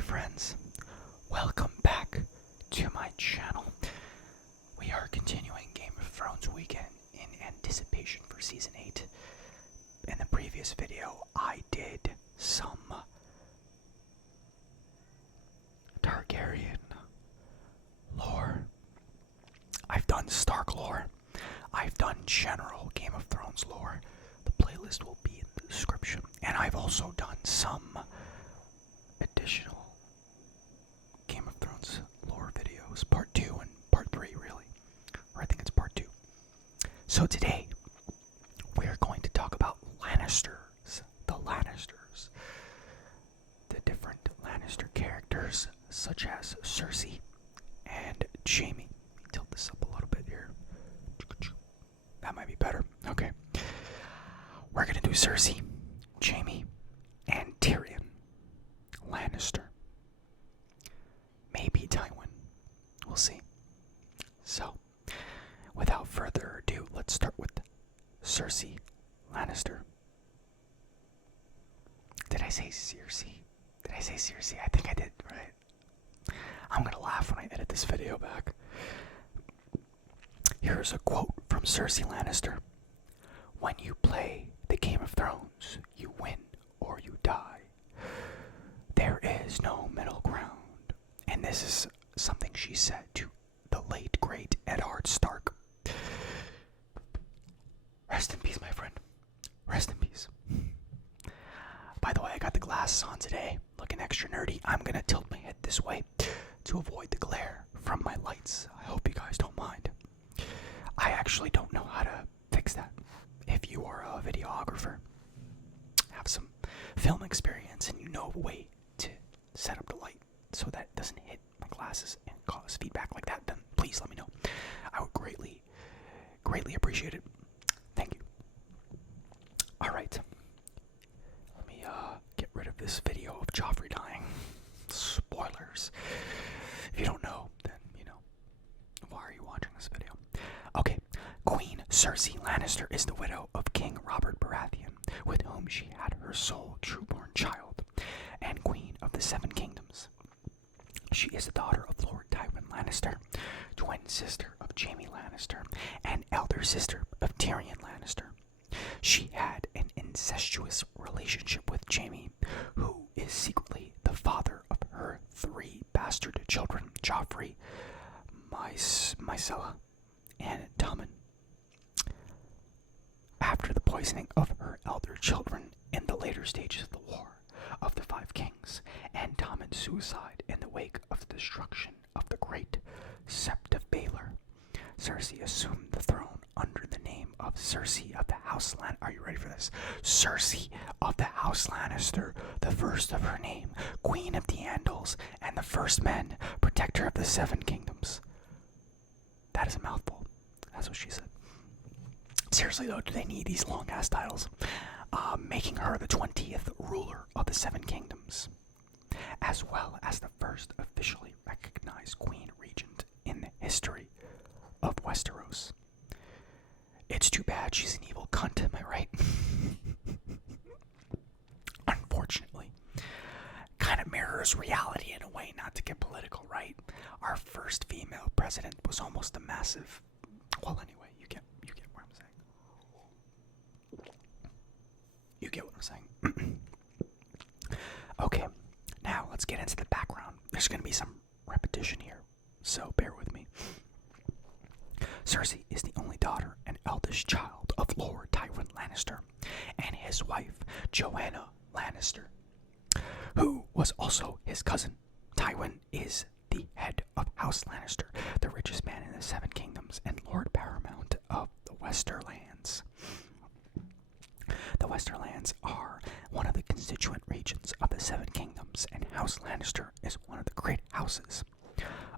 my friends. Welcome back to my channel. We are continuing Game of Thrones weekend in anticipation for Season 8. In the previous video, I did some Targaryen lore. I've done Stark lore. I've done general Game of Thrones lore. The playlist will be in the description. And I've also done some additional Game of Thrones lore videos, part 2 and part 3 really, or I think it's part 2. So today, we're going to talk about Lannisters, the different Lannister characters, such as Cersei and Jaime. Let me tilt this up a little bit here. That might be better. Okay. We're gonna do Cersei, Jaime, and Tyrion Lannister. Maybe Tywin. We'll see. So, without further ado, let's start with Cersei Lannister. Did I say Cersei? Did I say Cersei? I think I did, right? I'm gonna laugh when I edit this video back. Here's a quote from Cersei Lannister. When you play the Game of Thrones, you win or you die. There is no middle ground. And this is something she said to the late, great Eddard Stark. Rest in peace, my friend. Rest in peace. By the way, I got the glasses on today, looking extra nerdy. I'm gonna tilt my head this way to avoid the glare from my lights. I hope you guys don't mind. I actually don't know how to fix that. If you are a videographer, have some film experience, and you know a way to set up the light so that it doesn't hit my glasses and cause feedback like that, then please let me know. I would greatly appreciate it. Thank you. Alright. Let me get rid of this video of Joffrey dying. Spoilers. If you don't know, then, why are you watching this video? Okay. Queen Cersei Lannister is the widow of King Robert Baratheon, with whom she had her sole trueborn child, and Queen of the Seven Kingdoms. She is the daughter of Lord Tywin Lannister, twin sister of Jaime Lannister, and elder sister of Tyrion Lannister. She had an incestuous relationship with Jaime, who is secretly the father of her 3 bastard children, Joffrey, Myrcella, and Tommen. After the poisoning of her elder children in the later stages of the War of the Five Kings, and Tommen's suicide in the wake of the destruction of the great Sept of Baelor, Cersei assumed the throne under the name of Cersei of the House Lannister. Are you ready for this? Cersei of the House Lannister, the first of her name, Queen of the Andals, and the First Men, Protector of the Seven Kingdoms. That is a mouthful. That's what she said. Seriously though, do they need these long-ass titles? Making her the 20th ruler of the Seven Kingdoms, as well as the first officially recognized Queen Regent in the history of Westeros. It's too bad she's an evil cunt, am I right? Unfortunately. Kind of mirrors reality in a way, not to get political, right? Our first female president was almost a massive... Well, anyway, you get what I'm saying. You get what I'm saying. Okay, now let's get into the background. There's going to be some repetition here, so bear with me. Cersei is the only daughter and eldest child of Lord Tywin Lannister and his wife, Joanna Lannister, who was also his cousin. Tywin is the head of House Lannister, the richest man in the Seven Kingdoms and Lord Paramount of the Westerlands. The Westerlands are one of the constituent regions of the Seven Kingdoms, and House Lannister is one of the great houses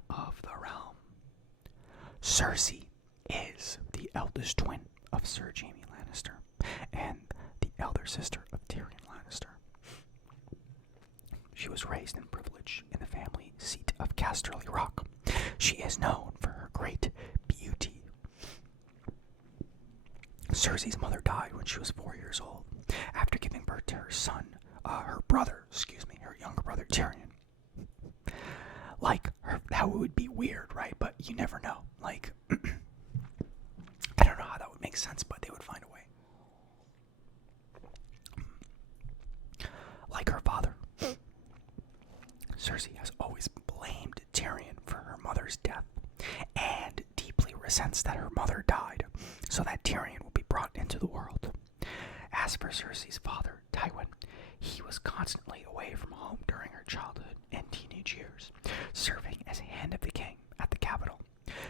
of the realm. Cersei is the eldest twin of Sir Jaime Lannister and the elder sister of Tyrion Lannister. She was raised in privilege in the family seat of Casterly Rock. She is known for her great beauty. Cersei's mother died when she was 4 years old, after giving birth to her son, her younger brother Tyrion. it would be weird, right? But you never know. Like, I don't know how that would make sense, but they would find a way. Like her father, Cersei has always blamed Tyrion for her mother's death and deeply resents that her mother died so that Tyrion will be brought into the world. As for Cersei's father, Tywin, he was constantly away from home during her childhood and teenage years, serving as hand of the king at the capital,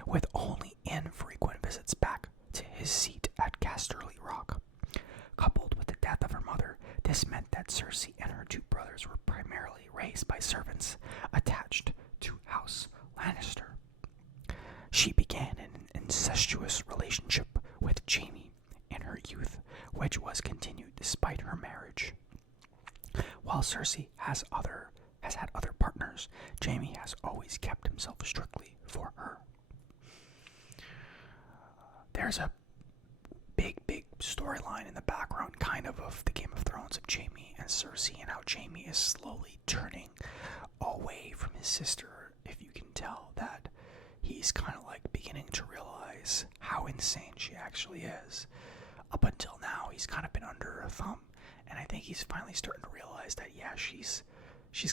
with only infrequent visits back to his seat at Casterly Rock. Coupled with the death of her mother, this meant that Cersei and her two brothers were primarily raised by servants attached to House Lannister. She began an incestuous relationship with Jaime in her youth, which was continued despite her marriage. While Cersei has had other partners, Jaime has always kept himself strictly for her. There's a big storyline in the background, kind of the Game of Thrones, of Jaime and Cersei, and how Jaime is slowly turning away from his sister. If you can tell that he's kind of like beginning to realize how insane she actually is. Up until now, he's kind of been under her thumb, and I think he's finally starting to realize that, yeah, she's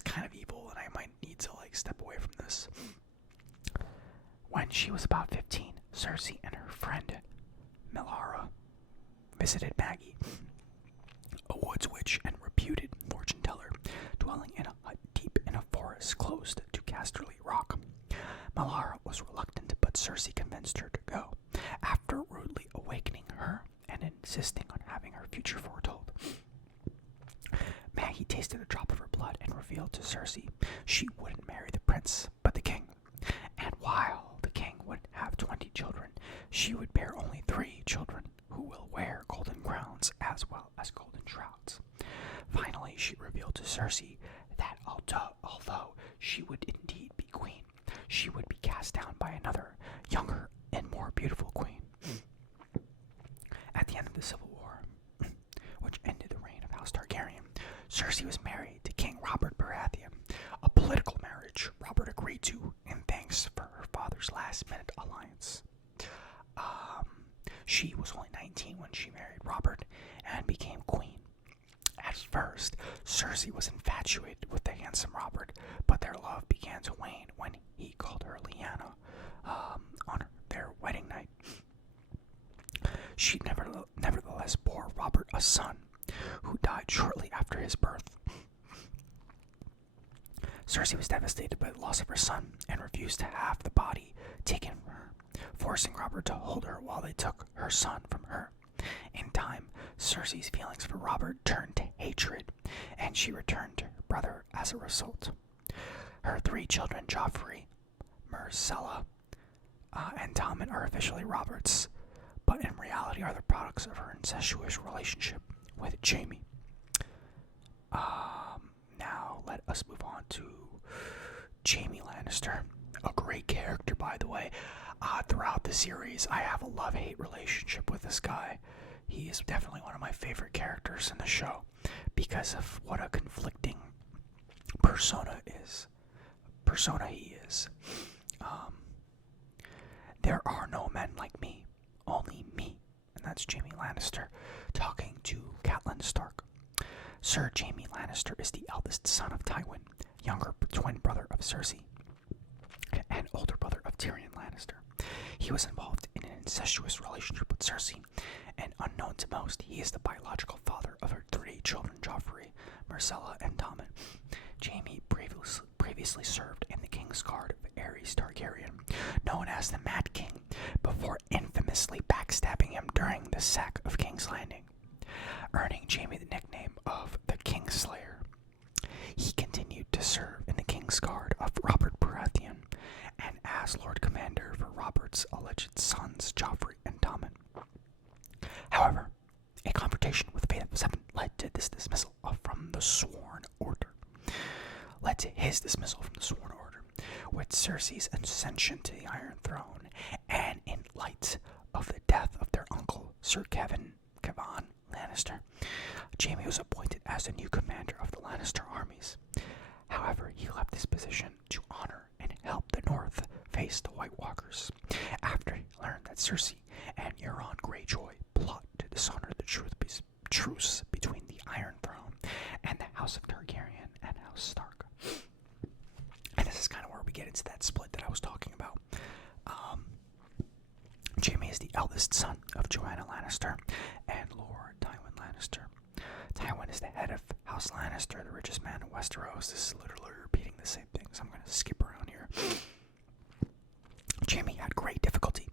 kind of evil, and I might need to like step away from this. When she was about 15, Cersei and her friend Melara visited Maggie, a woods witch and reputed fortune teller, dwelling in a hut deep in a forest close to Casterly Rock. Melara was reluctant, but Cersei convinced her to go, after rudely awakening her and insisting on having her future foretold. Maggie tasted a drop of her blood and revealed to Cersei she wouldn't marry the prince, but the king. And while the king would have 20 children, she would bear only 3 children who will wear golden crowns as well as golden shrouds. Finally, she revealed to Cersei that although she would indeed be queen, she would be cast down by another, younger and more beautiful queen. At the end of the Civil War, which ended the reign of House Targaryen, Cersei was married to King Robert Baratheon, a political marriage Robert agreed to in thanks for her father's last-minute alliance. She was only 19 when she married Robert and became queen. At first, Cersei was infatuated with the handsome Robert, but their love began to wane when he called her Lyanna on their wedding night. She nevertheless bore Robert a son, who died shortly after his birth. Cersei was devastated by the loss of her son and refused to have the body taken from her, forcing Robert to hold her while they took her son from her. In time, Cersei's feelings for Robert turned to hatred, and she returned to her brother as a result. Her 3 children, Joffrey, Myrcella, and Tommen, are officially Robert's, but in reality are the products of her incestuous relationship with Jaime. Now let us move on to Jaime Lannister, a great character, by the way. Throughout the series, I have a love-hate relationship with this guy. He is definitely one of my favorite characters in the show because of what a conflicting persona he is. There are no men like me, only me, and that's Jaime Lannister talking to Catelyn Stark. Sir Jaime Lannister is the eldest son of Tywin, younger twin brother of Cersei, and older brother of Tyrion Lannister. He was involved in an incestuous relationship with Cersei, and unknown to most, he is the biological father of her 3 children, Joffrey, Myrcella, and Tommen. Jaime previously served in the King's Guard of Aerys Targaryen, known as the Mad King, before infamously backstabbing him during the sack of King's Landing, earning Jaime the nickname of the Kingslayer. He continued to serve in the King's Guard of Robert Baratheon, and as Lord Commander for Robert's alleged sons, Joffrey and Tommen. However, a confrontation with Fate of 7 led to his dismissal from the Sworn Order. With Cersei's ascension to the Iron Throne, and in light of the death of their uncle, Sir Kevan Lannister, Jaime was appointed as the new commander of the Lannister armies. However, he left his position to honor and help the North face the White Walkers after he learned that Cersei and Euron Greyjoy plot to dishonor the truce between the Iron Throne and the House of Targaryen and House Stark. And this is kind of where we get into that split that I was talking about. Jaime is the eldest son of Joanna Lannister and Lord Tywin Lannister. Tywin is the head of House Lannister, the richest man in Westeros. This is literally repeating the same thing, so I'm going to skip around here. Jaime had great difficulty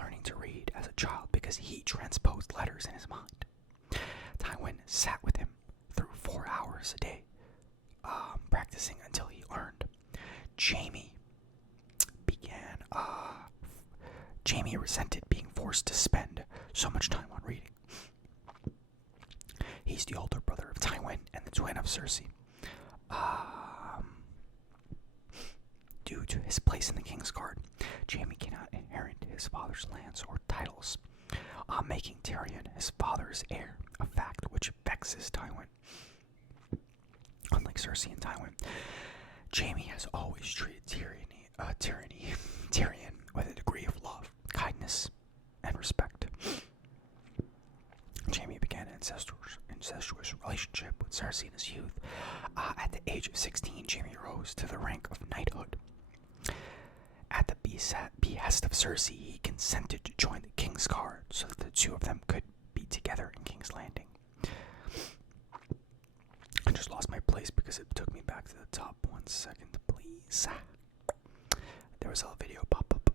learning to read as a child because he transposed letters in his mind. Tywin sat with him through 4 hours a day, practicing until he learned. Jaime resented being forced to spend so much time on reading. He's the older brother of Tywin and the twin of Cersei. Due to his place in the King's Guard, Jaime cannot inherit his father's lands or titles, making Tyrion his father's heir, a fact which vexes Tywin. Unlike Cersei and Tywin, Jaime has always treated Tyrion with a degree of love, kindness, and respect. Jaime began an incestuous relationship with Cersei in his youth. At the age of 16, Jaime rose to the rank of knighthood. At the behest of Cersei, he consented to join the King's Guard so that the two of them could be together in King's Landing. I just lost my place because it took me back to the top. 1 second, please. There was a video pop up.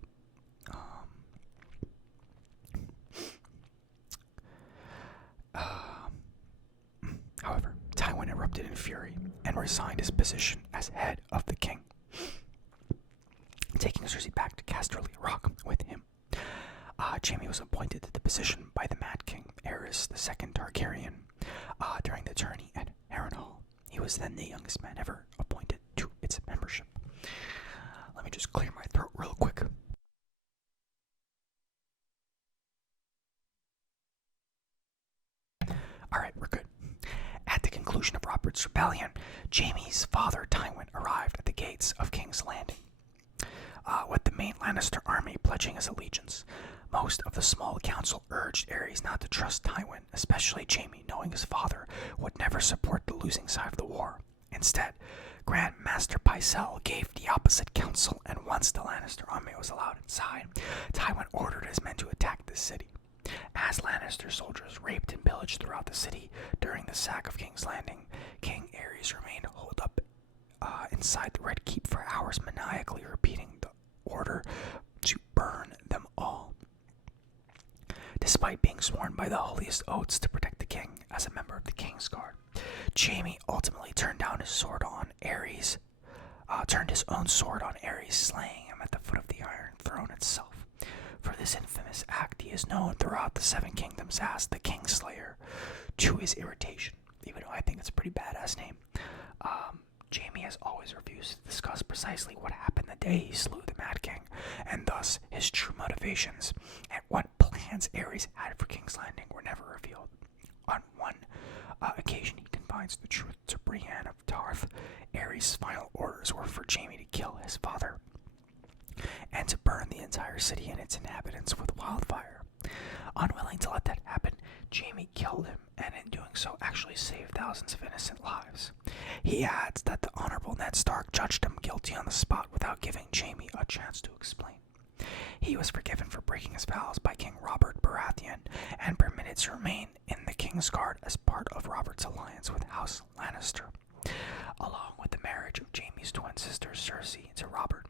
However, Tywin erupted in fury and resigned his position as head of the king, taking Cersei back to Casterly Rock with him. Jaime was appointed to the position by the Mad King, Aerys II Targaryen, during the tourney at Harrenhal. He was then the youngest man ever appointed to its membership. Let me just clear my throat real quick. Alright, we're good. At the conclusion of Robert's rebellion, Jaime's father Tywin arrived at the gates of King's Landing, with the main Lannister army pledging his allegiance. Most of the small council urged Aerys not to trust Tywin, especially Jaime, knowing his father would never support the losing side of the war. Instead, Grand Master Pycelle gave the opposite counsel, and once the Lannister army was allowed inside, Tywin ordered his men to attack the city. As Lannister soldiers raped and pillaged throughout the city during the sack of King's Landing, King Aerys remained holed up inside the Red Keep for hours, maniacally repeating the order to burn them all. Despite being sworn by the holiest oaths to protect the king as a member of the King's Guard, Jaime ultimately turned his own sword on Aerys, slaying him at the foot of the Iron Throne itself. For this infamous act, he is known throughout the Seven Kingdoms as the Kingslayer, to his irritation, even though I think it's a pretty badass name. Jaime has always refused to discuss precisely what happened the day he slew the Mad King, and thus his true motivations and what plans Aerys had for King's Landing were never revealed. On one occasion, he confides the truth to Brienne of Tarth. Aerys' final orders were for Jaime to kill his father and to burn the entire city and its inhabitants with wildfire. Unwilling to let that happen, Jaime killed him, and in doing so actually saved thousands of innocent lives. He adds that the Honorable Ned Stark judged him guilty on the spot without giving Jaime a chance to explain. He was forgiven for breaking his vows by King Robert Baratheon and permitted to remain in the King's Guard as part of Robert's alliance with House Lannister, along with the marriage of Jaime's twin sister Cersei to Robert.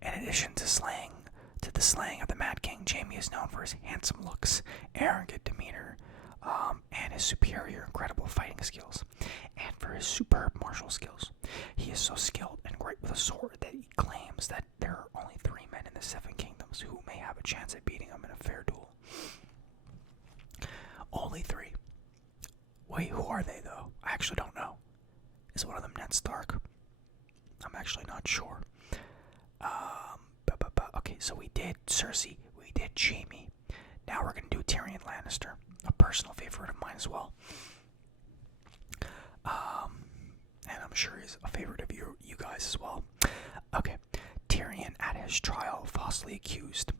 In addition to the slaying of the Mad King, Jaime is known for his handsome looks, arrogant demeanor, and his superior, incredible fighting skills, and for his superb martial skills. He is so skilled and great with a sword that he claims that there are only 3 men in the Seven Kingdoms who may have a chance at beating him in a fair duel. Only 3. Wait, who are they, though? I actually don't know. Is one of them Ned Stark? I'm actually not sure. Okay, so we did Cersei, we did Jaime. Now we're going to do Tyrion Lannister, a personal favorite of mine as well. And I'm sure he's a favorite of you guys as well. Okay, Tyrion at his trial falsely accused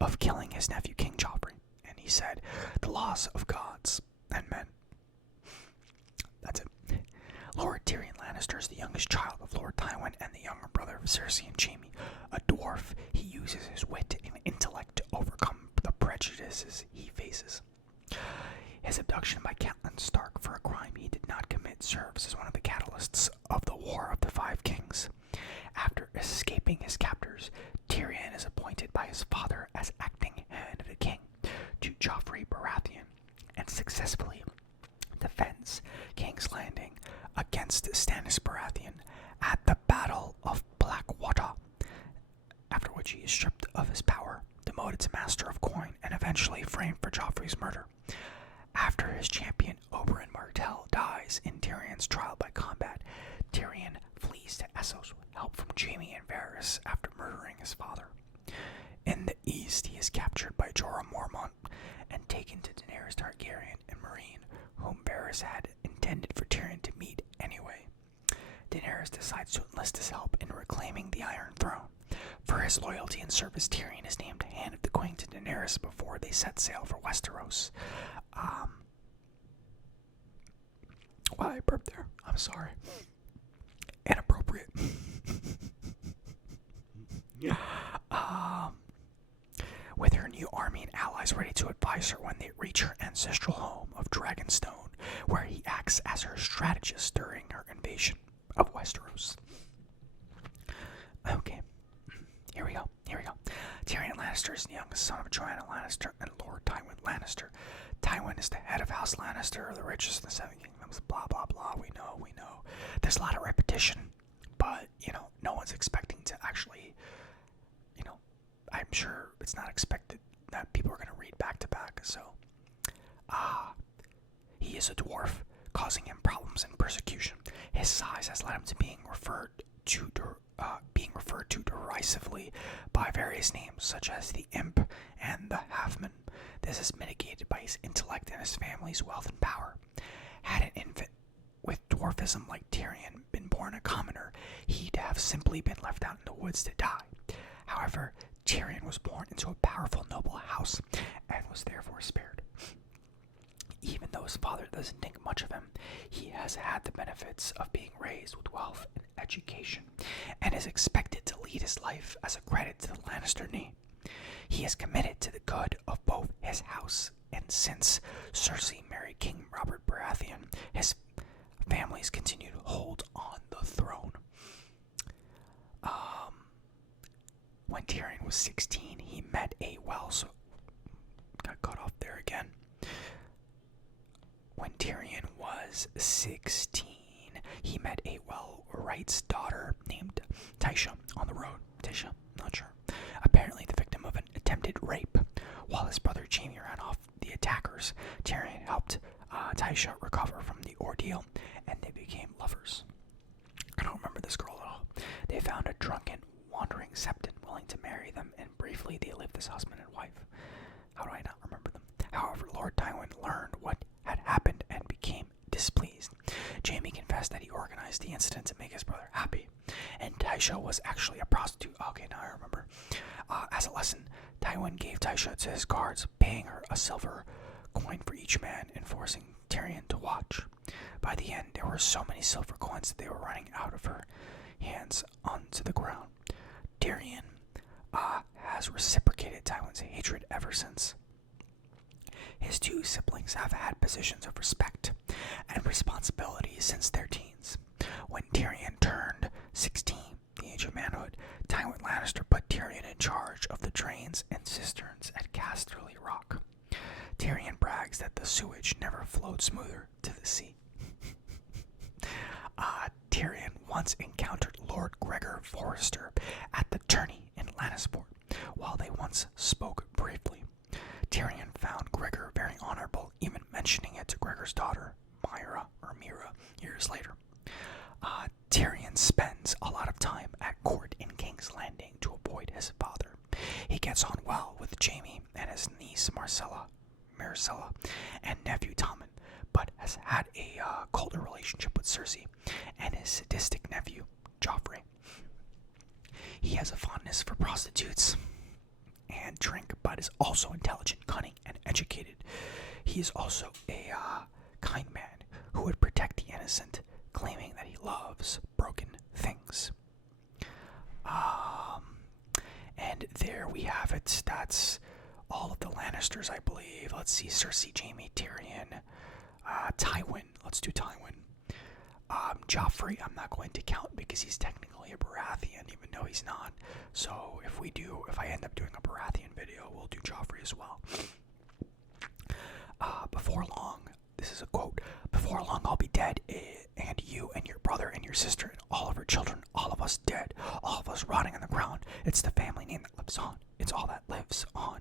of killing his nephew King Joffrey, and he said, "The laws of gods and men." That's it. Lord Tyrion Lannister is the youngest child of Lord Tywin and the younger brother of Cersei and Jaime. A dwarf, he uses his wit and intellect to overcome the prejudices he faces. His abduction by Catelyn Stark for a crime he did not commit serves as one of the catalysts of the War of the Five Kings. After escaping his captors, Tyrion is appointed by his father as acting hand of the king to Joffrey Baratheon, and successfully defends King's Landing against Stannis Baratheon at the Battle of Blackwater, after which he is stripped of his power, demoted to Master of Coin, and eventually framed for Joffrey's murder. After his champion Oberyn Martell dies in Tyrion's trial by combat, Tyrion flees to Essos with help from Jaime and Varys after murdering his father. In the east, he is captured by Jorah Mormont and taken to Daenerys Targaryen and Meereen, whom Varys had intended for Tyrion to meet anyway. Daenerys decides to enlist his help in reclaiming the Iron Throne. For his loyalty and service, Tyrion is named Hand of the Queen to Daenerys before they set sail for Westeros. Why I burped there? I'm sorry. Inappropriate. With her new army and allies ready to advise her when they reach her ancestral home of Dragonstone, where he acts as her strategist during her invasion of Westeros. Okay, here we go. Tyrion Lannister is the youngest son of Joanna Lannister and Lord Tywin Lannister. Tywin is the head of House Lannister, the richest in the Seven Kingdoms, blah, blah, blah. We know. There's a lot of repetition, but, no one's expecting to actually, I'm sure it's not expected that people are going to read back to back, so. He is a dwarf, causing him problems and persecution. His size has led him to being referred to derisively by various names, such as the Imp and the Halfman. This is mitigated by his intellect and his family's wealth and power. Had an infant with dwarfism like Tyrion been born a commoner, he'd have simply been left out in the woods to die. However, Tyrion was born into a powerful noble house and was therefore spared. Even though his father doesn't think much of him, he has had the benefits of being raised with wealth and education, and is expected to lead his life as a credit to the Lannister name. He is committed to the good of both his house, and since Cersei married King Robert Baratheon, his families continue to hold on the throne. When Tyrion was 16, he met a got cut off there again. When Tyrion was 16, he met a Wright's daughter named Tysha on the road. Tysha, not sure. Apparently the victim of an attempted rape. While his brother Jaime ran off the attackers, Tyrion helped Tysha recover from the ordeal, and they became lovers. I don't remember this girl at all. They found a drunken, wandering septon willing to marry them, and briefly they lived as husband and wife. How do I not remember them? However, Lord Tywin learned what had happened and became displeased. Jaime confessed that he organized the incident to make his brother happy, and Tysha was actually a prostitute. Okay, now I remember. As a lesson, Tywin gave Tysha to his guards, paying her a silver coin for each man and forcing Tyrion to watch. By the end, there were so many silver coins that they were running out of her hands onto the ground. Tyrion has reciprocated Tywin's hatred ever since. His two siblings have had positions of respect and responsibility since their teens. When Tyrion turned 16, the age of manhood, Tywin Lannister put Tyrion in charge of the drains and cisterns at Casterly Rock. Tyrion brags that the sewage never flowed smoother to the sea. Tyrion once encountered Lord Gregor Forrester at the tourney in Lannisport. While they once spoke briefly, Tyrion found Gregor very honorable, even mentioning it to Gregor's daughter, Mira, years later. Tyrion spends a lot of time at court in King's Landing to avoid his father. He gets on well with Jaime and his niece Myrcella, and nephew Tommen, but has had a colder relationship with Cersei and his sadistic nephew, Joffrey. He has a fondness famous for prostitutes and drink, but is also intelligent, cunning, and educated. He is also a kind man who would protect the innocent, claiming that he loves broken things. And there we have it. That's all of the Lannisters, I believe. Let's see, Cersei, Jaime, Tyrion, Tywin. Let's do Tywin. Joffrey, I'm not going to count because he's technically a Baratheon, even though he's not. So if I end up doing a Baratheon video, we'll do Joffrey as well. Before long, this is a quote, before long I'll be dead, and you and your brother and your sister and all of her children, all of us dead, all of us rotting on the ground. It's the family name that lives on. It's all that lives on.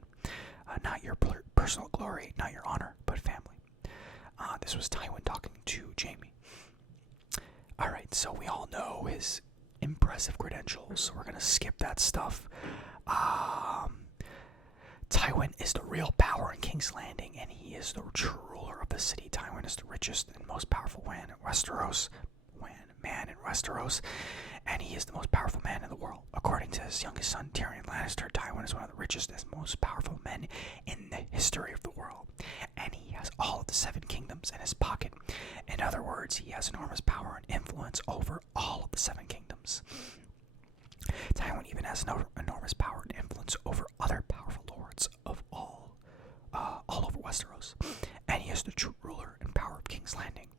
Not your personal glory, not your honor, but family. This was Tywin talking to Jaime. Alright, so we all know his impressive credentials, so we're going to skip that stuff. Tywin is the real power in King's Landing, and he is the true ruler of the city. Tywin is the richest and most powerful man in Westeros, and he is the most powerful man in the world. According to his youngest son, Tyrion Lannister, Tywin is one of the richest and most powerful men in the history of the world, and he has all of the 7 kingdoms in his pocket. In other words, he has enormous power and influence over all of the 7 kingdoms. Tywin even has enormous power and influence over other powerful lords of all over Westeros, and he is the true ruler and power of King's Landing.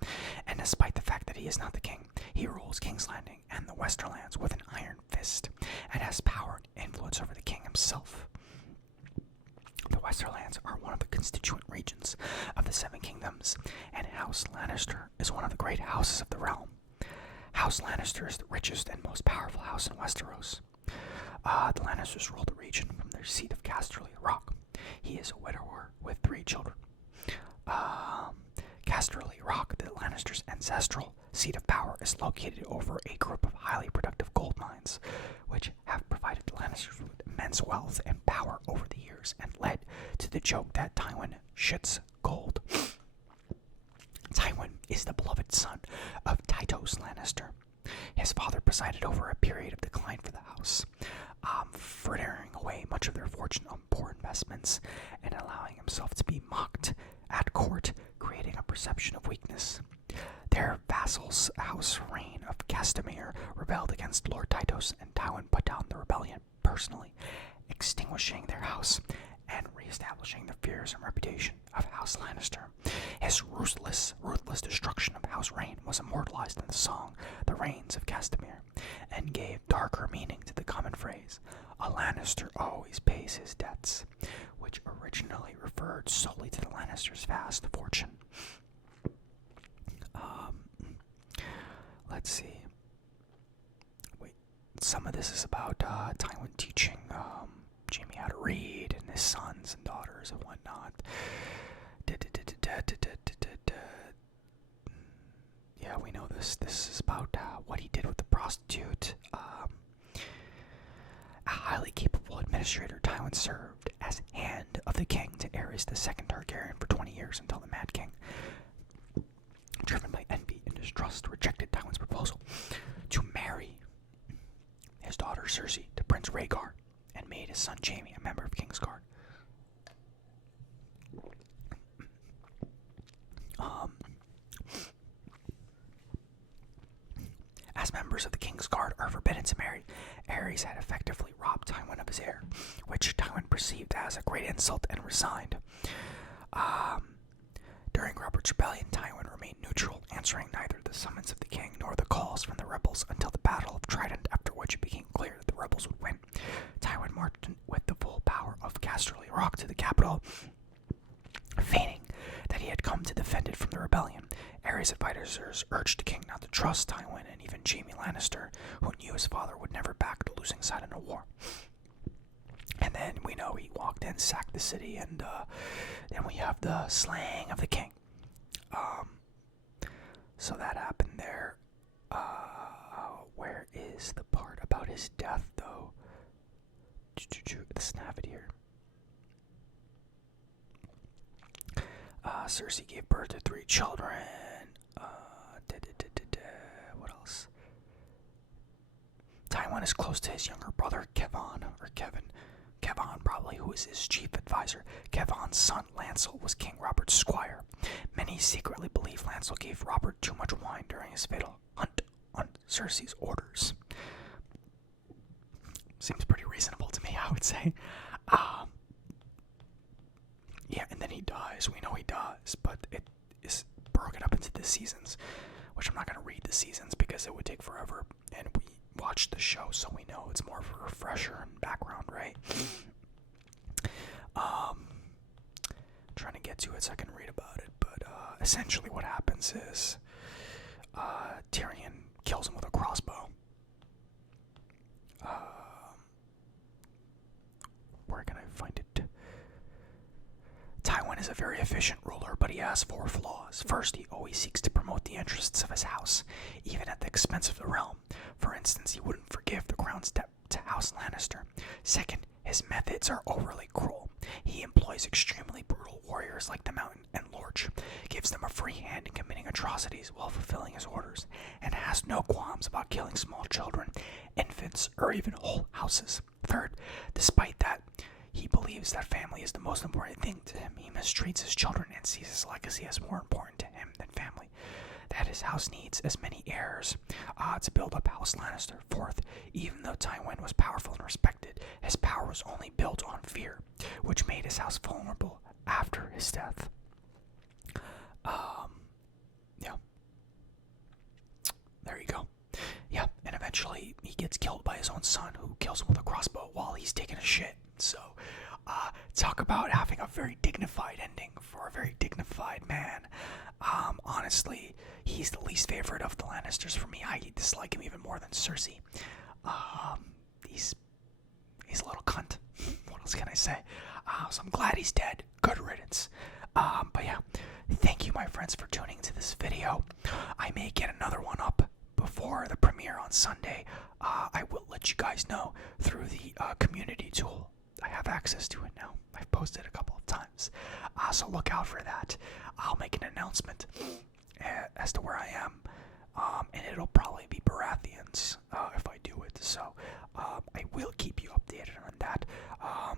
And despite the fact that he is not the king, he rules King's Landing and the Westerlands with an iron fist, and has power and influence over the king himself. The Westerlands are one of the constituent regions of the 7 kingdoms, and House Lannister is one of the great houses of the realm. House Lannister is the richest and most powerful house in Westeros. The Lannisters rule the region from their seat of Casterly Rock. He is a widower with 3 children. Casterly Rock, the Lannisters' ancestral seat of power, is located over a group of highly productive gold mines, which have provided the Lannisters with immense wealth and power over the years, and led to the joke that Tywin shits gold. Tywin is the beloved son of Tytos Lannister. His father presided over a period of decline for the house, frittering away much of their fortune on poor investments and allowing himself to be mocked at court, creating a perception of weakness. Their vassals, House Reign of Castamere, rebelled against Lord Tytos, and Tywin put down the rebellion personally, extinguishing their house and reestablishing the fears and reputation of House Lannister. His ruthless destruction of House Reign was immortalized in the song The Reigns of Castamere, and gave darker meaning to the common phrase, a Lannister always pays his debts, which originally referred solely to the Lannisters' vast fortune. Let's see. Wait, some of this is about Tywin teaching Jaime how to read, and his sons and daughters and whatnot. Yeah, we know this. This is about what he did with the prostitute. A highly capable administrator, Tywin served as hand of the king to Aerys II Targaryen for 20 years until the Mad King, driven by envy and distrust, rejected Tywin's proposal to marry his daughter Cersei to Prince Rhaegar, and made his son Jaime a member of Kingsguard. As members of the Kingsguard are forbidden to marry, Aerys had effectively robbed Tywin of his heir, which Tywin perceived as a great insult and resigned. During Robert's rebellion, Tywin remained neutral, answering neither the summons of the king nor the calls from the rebels until the Battle of Trident, after which it became clear that the rebels would win. Tywin marched with the full power of Casterly Rock to the capital, feigning that he had come to defend it from the rebellion. Aerys' advisors urged the king not to trust Tywin, and even Jaime Lannister, who knew his father would never back the losing side in a war. And then we know he walked in, sacked the city, and then we have the slaying of the king. So that happened there. Where is the part about his death, though? Let's have it here. Cersei gave birth to 3 children. What else? Tywin Tywin is close to his younger brother, Kevin probably, who is his chief advisor. Kevin's son, Lancel, was King Robert's squire. Many secretly believe Lancel gave Robert too much wine during his fatal hunt on Cersei's orders. Seems pretty reasonable to me, I would say. Yeah, and then he dies. We know he dies, but it is broken up into the seasons, which I'm not going to read the seasons because it would take forever, and we watched the show, so we know it's more of a refresher and background, right? Trying to get to it so I can read about it, but essentially what happens is Tyrion kills him with a crossbow. Where can I find it? Tywin is a very efficient ruler, but he has 4 flaws. First, he always seeks to promote the interests of his house, even at the expense of the realm. For instance, he wouldn't forgive the crown's debt to House Lannister. Second, his methods are overly cruel. He employs extremely brutal warriors like the Mountain and Lorch, gives them a free hand in committing atrocities while fulfilling his orders, and has no qualms about killing small children, infants, or even whole houses. Third, despite that, he believes that family is the most important thing to him. He mistreats his children and sees his legacy as more important to him than family. That his house needs as many heirs to build up House Lannister. Fourth, even though Tywin was powerful and respected, his power was only built on fear, which made his house vulnerable after his death. Yeah. There you go. Yeah, and eventually he gets killed by his own son, who kills him with a crossbow while he's taking a shit. So, talk about having a very dignified ending for a very dignified man. Honestly, he's the least favorite of the Lannisters for me. I dislike him even more than Cersei. He's a little cunt. What else can I say? So I'm glad he's dead. Good riddance. But yeah, thank you, my friends, for tuning to this video. I may get another one up before the premiere on Sunday. I will let you guys know through the community tool. I have access to it now. I've posted a couple of times, so look out for that. I'll make an announcement as to where I am, and it'll probably be Baratheon's if I do it. So I will keep you updated on that.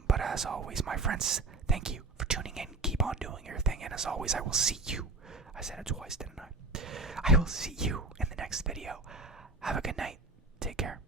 But as always, my friends, thank you for tuning in. Keep on doing your thing, and as always, I will see you. I said it twice, didn't I? I will see you in the next video. Have a good night. Take care.